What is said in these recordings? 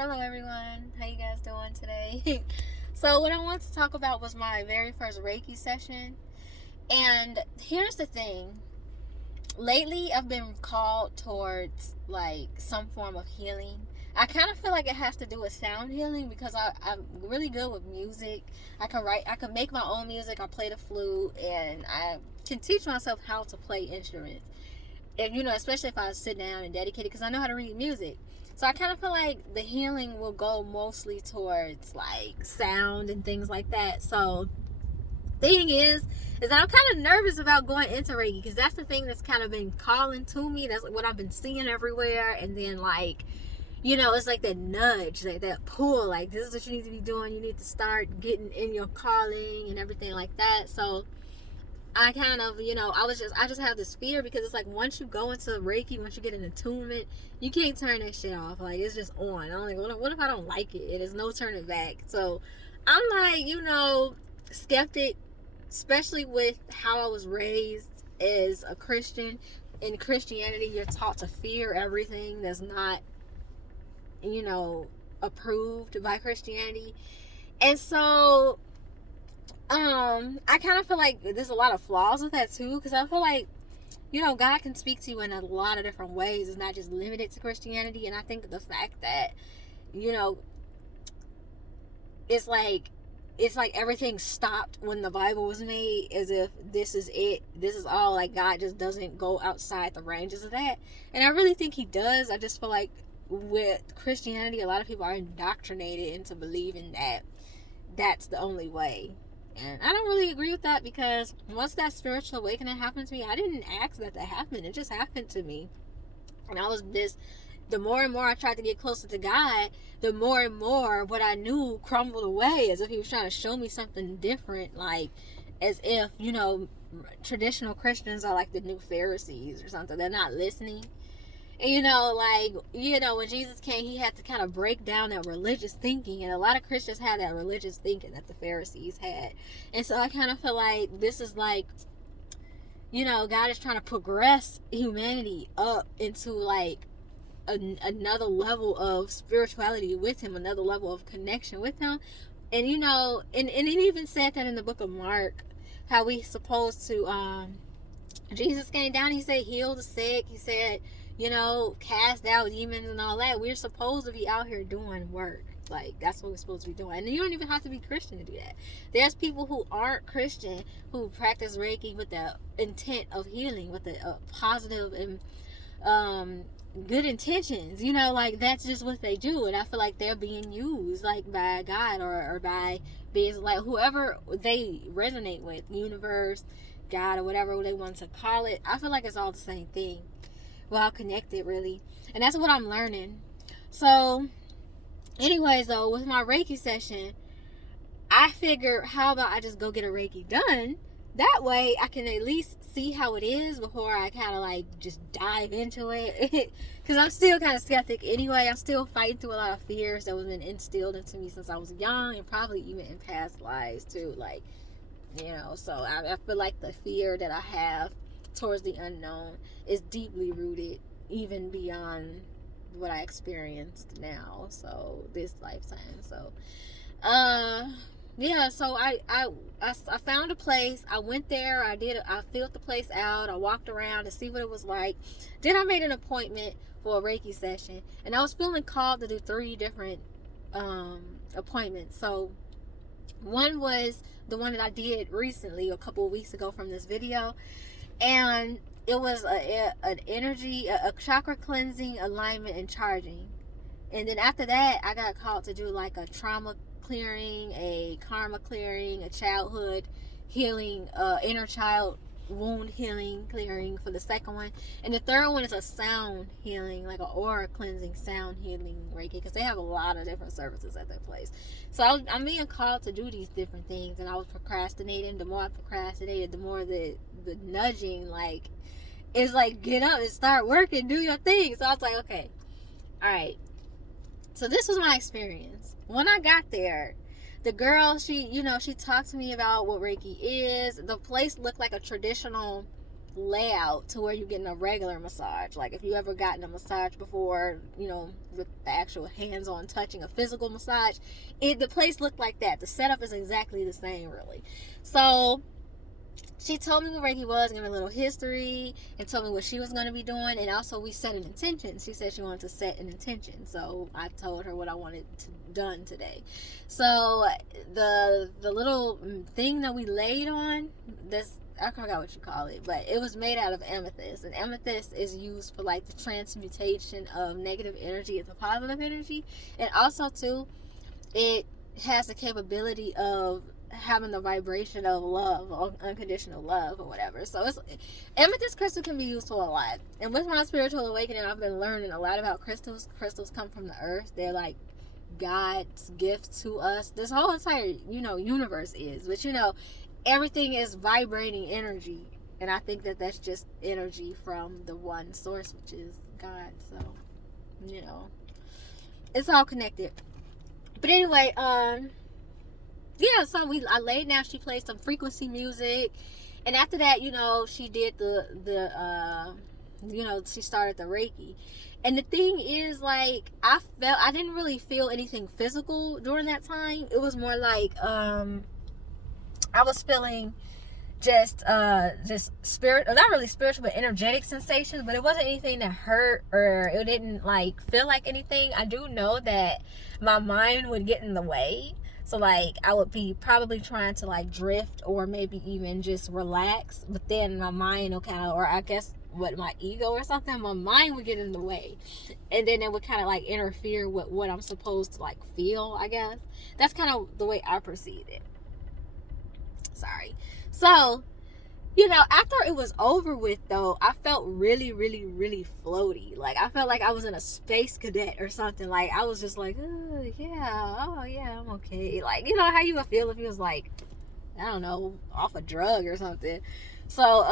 Hello everyone, how you guys doing today? So what I wanted to talk about was my very first Reiki session. And here's the thing. Lately I've been called towards like some form of healing. I kind of feel like it has to do with sound healing because I'm really good with music. I can make my own music. I play the flute and I can teach myself how to play instruments. If especially if I sit down and dedicate it, because I know how to read music. So I kind of feel like the healing will go mostly towards like sound and things like that. So thing is that I'm kind of nervous about going into Reiki because that's the thing that's kind of been calling to me. That's what I've been seeing everywhere. And then like, it's like that nudge, like that pull, like this is what you need to be doing. You need to start getting in your calling and everything like that. So I kind of, I just have this fear because it's like once you go into Reiki, once you get an attunement, you can't turn that shit off. Like it's just on. I'm like, what if I don't like it? There's no turning back. So I'm like, skeptic, especially with how I was raised as a Christian. In Christianity, you're taught to fear everything that's not, approved by Christianity. And so I kind of feel like there's a lot of flaws with that too, because I feel like, God can speak to you in a lot of different ways. It's not just limited to Christianity. And I think the fact that, it's like everything stopped when the Bible was made, as if this is it, this is all, like God just doesn't go outside the ranges of that. And I really think he does. I just feel like with Christianity, a lot of people are indoctrinated into believing that that's the only way. And I don't really agree with that, because once that spiritual awakening happened to me, I didn't ask that happen. It just happened to me. And the more and more I tried to get closer to God, the more and more what I knew crumbled away, as if he was trying to show me something different. Like, as if, traditional Christians are like the new Pharisees or something. They're not listening. And, when Jesus came, he had to kind of break down that religious thinking. And a lot of Christians had that religious thinking that the Pharisees had. And so I kind of feel like this is like, God is trying to progress humanity up into like another level of spirituality with him, another level of connection with him. And, and it even said that in the book of Mark, how we supposed to, Jesus came down, he said, heal the sick. He said, cast out demons and all that. We're supposed to be out here doing work. Like, that's what we're supposed to be doing. And you don't even have to be Christian to do that. There's people who aren't Christian who practice Reiki with the intent of healing, with the positive and good intentions. Like, that's just what they do. And I feel like they're being used, like, by God or by beings, like, whoever they resonate with, universe, God, or whatever they want to call it. I feel like it's all the same thing. Well, connected, really. And that's what I'm learning. So anyways, though, with my Reiki session, I figured, how about I just go get a Reiki done? That way I can at least see how it is before I kind of like just dive into it. Because I'm still kind of skeptic anyway. I'm still fighting through a lot of fears that was been instilled into me since I was young, and probably even in past lives too. Like, so I feel like the fear that I have towards the unknown is deeply rooted, even beyond what I experienced now, so this lifetime. So so I found a place. I went there. I filled the place out. I walked around to see what it was like. Then I made an appointment for a Reiki session, and I was feeling called to do 3 different appointments. So one was the one that I did recently, a couple of weeks ago from this video, and it was an energy, a chakra cleansing, alignment, and charging. And then after that, I got called to do like a trauma clearing, a karma clearing, a childhood healing, inner child wound healing clearing for the second one. And the third one is a sound healing, like an aura cleansing sound healing Reiki, because they have a lot of different services at that place. So I'm being called to do these different things, and I was procrastinating. The more I procrastinated, the more the nudging, like, it's like, get up and start working, do your thing. So I was like, okay, all right. So this was my experience. When I got there, the girl, she talked to me about what Reiki is. The place looked like a traditional layout to where you're getting a regular massage. Like if you ever gotten a massage before, you know, with the actual hands-on touching, a physical massage, the place looked like that. The setup is exactly the same, really. So she told me what Reiki was, gave me a little history, and told me what she was going to be doing. And also we set an intention. She said she wanted to set an intention. So I told her what I wanted done today. So the little thing that we laid on, this, I forgot what you call it, but it was made out of amethyst. And amethyst is used for like the transmutation of negative energy into positive energy. And also too, it has the capability of having the vibration of love, or unconditional love, or whatever. So it's, amethyst crystal can be used for a lot. And with my spiritual awakening, I've been learning a lot about crystals. Crystals come from the earth. They're like God's gift to us. This whole entire, you know, universe is, but you know, everything is vibrating energy, and I think that that's just energy from the one source, which is God. So, you know, it's all connected. But anyway, yeah, so I laid down, she played some frequency music, and after that, you know, she did the you know, she started the Reiki. And the thing is, like, I didn't really feel anything physical during that time. It was more like I was feeling just spirit, or not really spiritual, but energetic sensations. But it wasn't anything that hurt, or it didn't like feel like anything. I do know that my mind would get in the way. So like I would be probably trying to like drift, or maybe even just relax, but then my mind will kind of, or I guess what, my ego or something, my mind would get in the way, and then it would kind of like interfere with what I'm supposed to like feel, I guess. That's kind of the way I perceived it. Sorry. So, you know, after it was over with though, I felt really, really, really floaty. Like I felt like I was in a space cadet or something. Like I was just like, oh yeah, I'm okay. Like, you know how you would feel if you was like, I don't know, off a drug or something. So,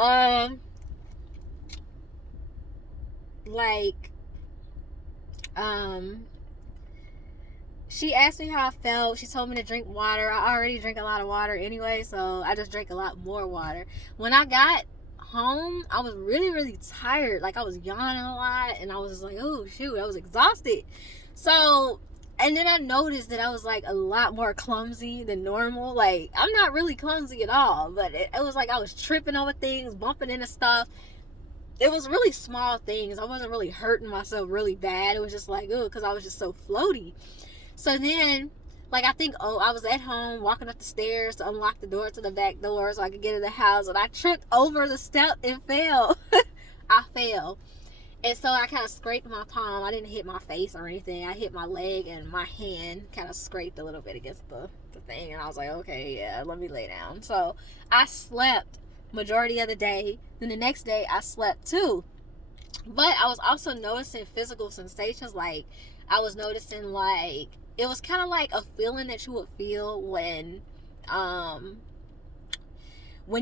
she asked me how I felt. She told me to drink water. I already drink a lot of water anyway, so I just drank a lot more water. When I got home, I was really, really tired. Like I was yawning a lot, and I was just like, oh shoot, I was exhausted. So, and then I noticed that I was like a lot more clumsy than normal. Like I'm not really clumsy at all, but it was like I was tripping over things, bumping into stuff. It was really small things. I wasn't really hurting myself really bad. It was just like, oh, because I was just so floaty. So then, like, I think, I was at home walking up the stairs to unlock the door to the back door so I could get in the house, and I tripped over the step and fell. I fell. And so I kind of scraped my palm. I didn't hit my face or anything. I hit my leg, and my hand kind of scraped a little bit against the thing. And I was like, okay, yeah, let me lay down. So I slept majority of the day. Then the next day, I slept too. But I was also noticing physical sensations. Like, I was noticing, like, it was kind of like a feeling that you would feel when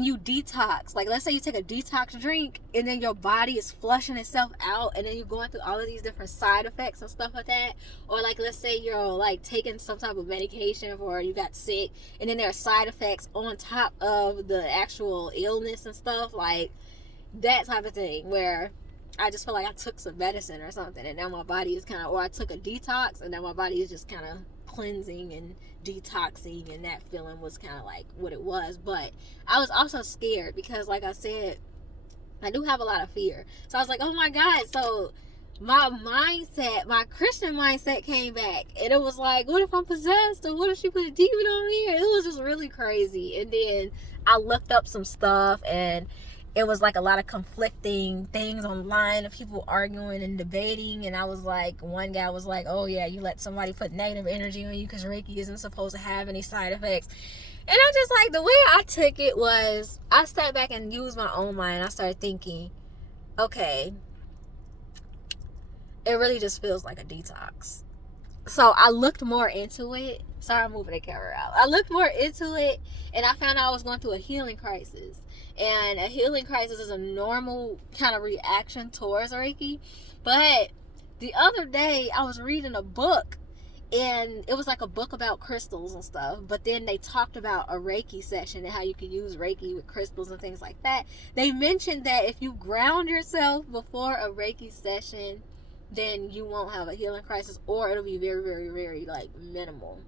you detox. Like, let's say you take a detox drink, and then your body is flushing itself out, and then you're going through all of these different side effects and stuff like that. Or like, let's say you're like taking some type of medication, or you got sick, and then there are side effects on top of the actual illness and stuff, like that type of thing, where I just feel like I took some medicine or something, and now my body is kind of, or I took a detox, and now my body is just kind of cleansing and detoxing, and that feeling was kind of like what it was. But I was also scared because, like I said, I do have a lot of fear. So I was like, oh my God. So my mindset, my Christian mindset came back, and it was like, what if I'm possessed, or what if she put a demon on me? It was just really crazy. And then I looked up some stuff, and it was like a lot of conflicting things online of people arguing and debating. And I was like, one guy was like, oh yeah, you let somebody put negative energy on you because Reiki isn't supposed to have any side effects. And I just, like, the way I took it was, I sat back and used my own mind. I started thinking, okay, it really just feels like a detox. So I looked more into it. Sorry, I'm moving the camera out. I looked more into it, and I found out I was going through a healing crisis. And a healing crisis is a normal kind of reaction towards Reiki. But the other day, I was reading a book, and it was like a book about crystals and stuff, but then they talked about a Reiki session and how you could use Reiki with crystals and things like that. They mentioned that if you ground yourself before a Reiki session, then you won't have a healing crisis, or it'll be very, very, very like minimal.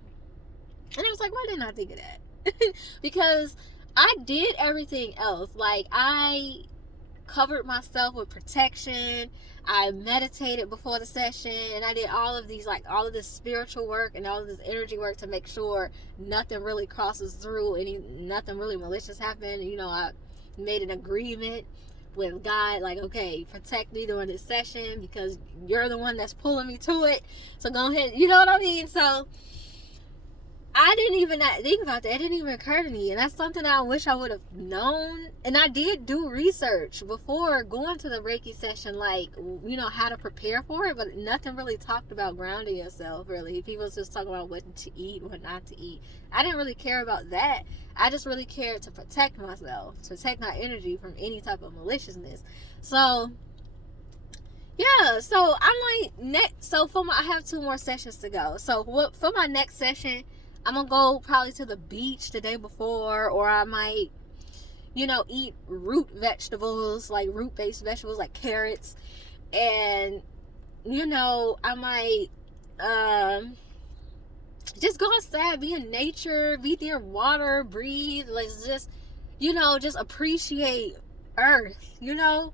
And I was like, why didn't I think of that? Because I did everything else. Like, I covered myself with protection. I meditated before the session, and I did all of these, like, all of this spiritual work and all of this energy work to make sure nothing really crosses through, nothing really malicious happened. You know, I made an agreement with God, like, okay, protect me during this session because you're the one that's pulling me to it. So go ahead, you know what I mean? So I didn't even think about that. It didn't even occur to me. And that's something I wish I would have known. And I did do research before going to the Reiki session, like, you know, how to prepare for it. But nothing really talked about grounding yourself, really. People was just talking about what to eat, what not to eat. I didn't really care about that. I just really cared to protect myself, to protect my energy from any type of maliciousness. So, yeah. So, I'm like, I have 2 more sessions to go. So, for my next session, I'm gonna go probably to the beach the day before, or I might, you know, eat root vegetables, like root-based vegetables like carrots, and, you know, I might just go outside, be in nature, be near water, breathe, let's just, you know, just appreciate Earth, you know,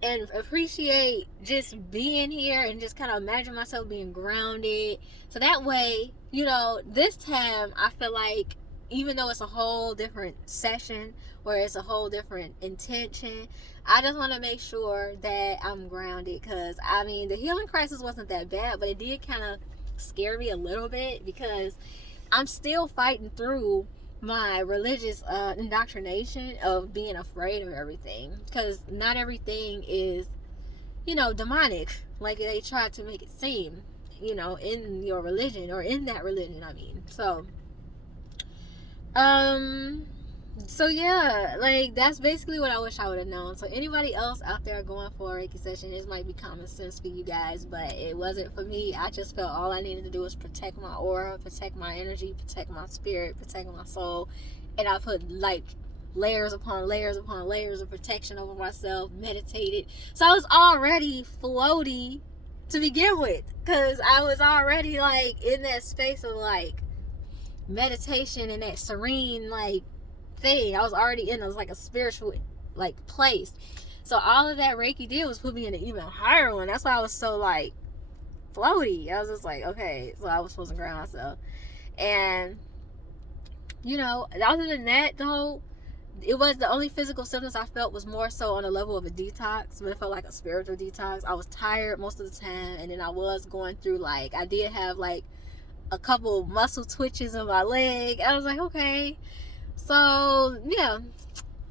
and appreciate just being here, and just kind of imagine myself being grounded. So that way, you know, this time I feel like, even though it's a whole different session where it's a whole different intention, I just want to make sure that I'm grounded. Because I mean, the healing crisis wasn't that bad, but it did kind of scare me a little bit, because I'm still fighting through my religious indoctrination of being afraid of everything, because not everything is, you know, demonic like they try to make it seem, you know, in your religion, or in that religion, I mean. So yeah, like, that's basically what I wish I would have known. So anybody else out there going for a Reiki session, this might be common sense for you guys, but it wasn't for me. I just felt all I needed to do was protect my aura, protect my energy, protect my spirit, protect my soul. And I put, like, layers upon layers upon layers of protection over myself, meditated. So I was already floaty to begin with, because I was already, like, in that space of, like, meditation and that serene, like, thing. I was already in like a spiritual, like, place. So all of that Reiki did was put me in an even higher one. That's why I was so, like, floaty. I was just like, okay, so I was supposed to ground myself. And, you know, other than that, though, it was the only physical symptoms I felt was more so on the level of a detox, but it felt like a spiritual detox. I was tired most of the time, and then I was going through, like, I did have, like, a couple muscle twitches in my leg. I was like, okay. So, yeah,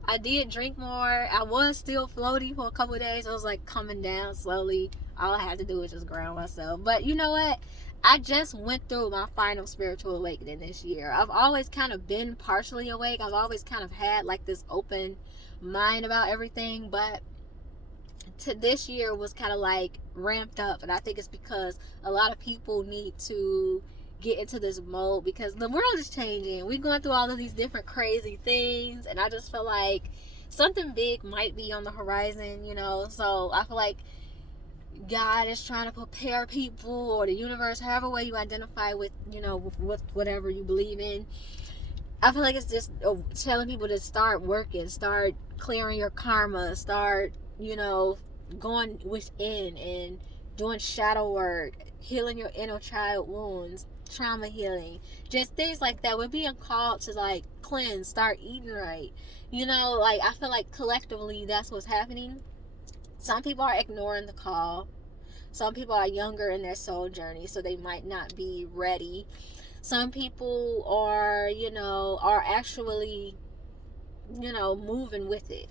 I did drink more. I was still floaty for a couple of days. I was, like, coming down slowly. All I had to do was just ground myself. But you know what? I just went through my final spiritual awakening this year. I've always kind of been partially awake. I've always kind of had, like, this open mind about everything. But this year was kind of, like, ramped up. And I think it's because a lot of people need to get into this mode, because the world is changing. We're going through all of these different crazy things, and I just feel like something big might be on the horizon, you know. So I feel like God is trying to prepare people, or the universe, however way you identify with, you know, with whatever you believe in. I feel like it's just telling people to start working, start clearing your karma, start, you know, going within and doing shadow work, healing your inner child wounds, trauma healing, just things like that. We're being called to, like, cleanse, start eating right, you know. Like, I feel like collectively that's what's happening. Some people are ignoring the call. Some people are younger in their soul journey, so they might not be ready. Some people are, you know, are actually, you know, moving with it.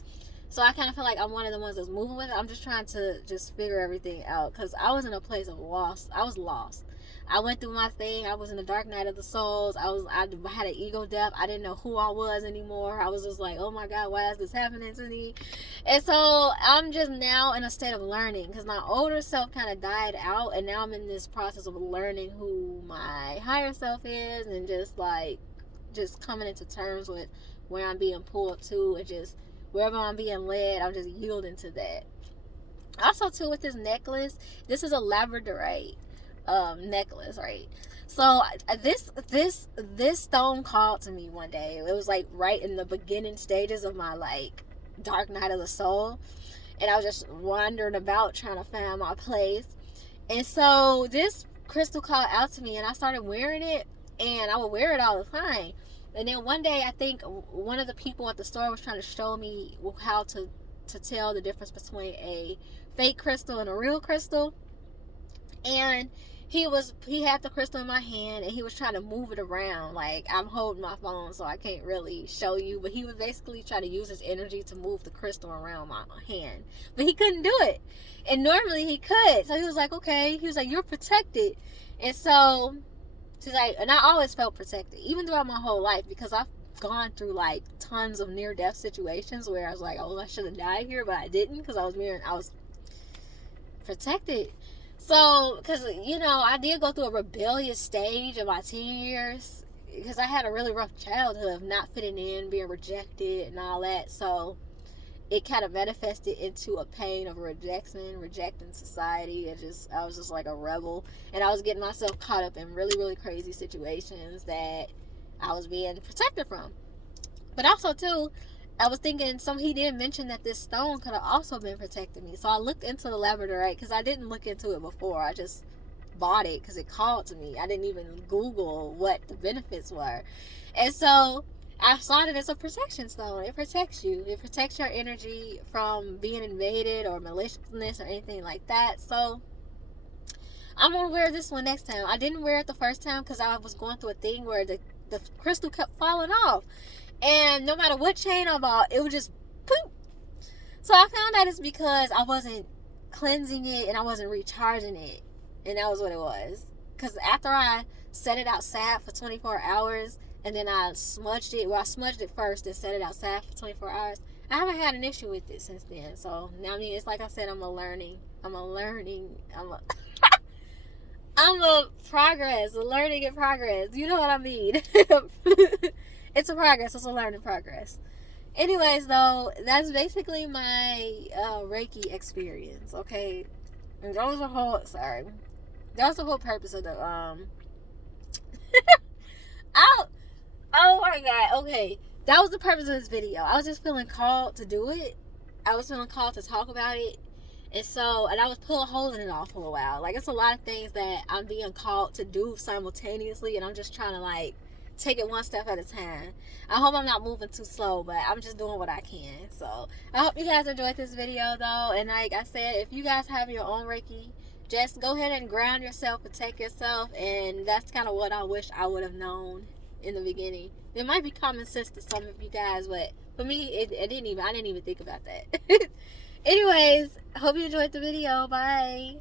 So I kind of feel like I'm one of the ones that's moving with it. I'm just trying to just figure everything out, because I was in a place of lost. I was lost. I went through my thing. I was in the dark night of the souls. I had an ego death. I didn't know who I was anymore. I was just like, oh my God, why is this happening to me? And so I'm just now in a state of learning, because my older self kind of died out, and now I'm in this process of learning who my higher self is, and just coming into terms with where I'm being pulled to, and just wherever I'm being led, I'm just yielding to that. Also, too, with this necklace, this is a labradorite necklace, right? So this stone called to me one day. It was like right in the beginning stages of my like dark night of the soul, and I was just wandering about trying to find my place. And so this crystal called out to me, and I started wearing it, and I would wear it all the time. And then one day, I think one of the people at the store was trying to show me how to tell the difference between a fake crystal and a real crystal. And he had the crystal in my hand, and he was trying to move it around. Like, I'm holding my phone, so I can't really show you, but he was basically trying to use his energy to move the crystal around my hand, but he couldn't do it, and normally he could. So he was like, okay, he was like, you're protected. And so she's like, and I always felt protected, even throughout my whole life, because I've gone through like tons of near-death situations where I was like, oh, I should have died here, but I didn't, because I was protected. So, because, I did go through a rebellious stage of my teen years, because I had a really rough childhood of not fitting in, being rejected, and all that. So, it kind of manifested into a pain of rejecting society. I was just like a rebel, and I was getting myself caught up in really, really crazy situations that I was being protected from. But also, too, I was thinking, he did mention that this stone could have also been protecting me. So I looked into the labradorite, because I didn't look into it before. I just bought it because it called to me. I didn't even Google what the benefits were. And so I saw that it's a protection stone. It protects you. It protects your energy from being invaded or maliciousness or anything like that. So I'm going to wear this one next time. I didn't wear it the first time because I was going through a thing where the crystal kept falling off. And no matter what chain I bought, it would just poof. So I found out it's because I wasn't cleansing it and I wasn't recharging it. And that was what it was. Because after I set it outside for 24 hours and then I smudged it. Well, I smudged it first and set it outside for 24 hours. I haven't had an issue with it since then. So now, I mean, it's like I said, I'm a learning. I'm a learning in progress. You know what I mean? It's a progress. It's a learning progress. Anyways, though, that's basically my Reiki experience. Okay, and that was the whole purpose of the oh my God. Okay, that was the purpose of this video. I was just feeling called to do it. I was feeling called to talk about it, and I was pulling a hole in it all for a while. Like, it's a lot of things that I'm being called to do simultaneously, and I'm just trying to take it one step at a time. I hope I'm not moving too slow, but I'm just doing what I can. So I hope you guys enjoyed this video, though. And like I said, if you guys have your own Reiki, just go ahead and ground yourself, protect yourself. And that's kind of what I wish I would have known in the beginning. It might be common sense to some of you guys, but for me, I didn't even think about that. Anyways, hope you enjoyed the video. Bye.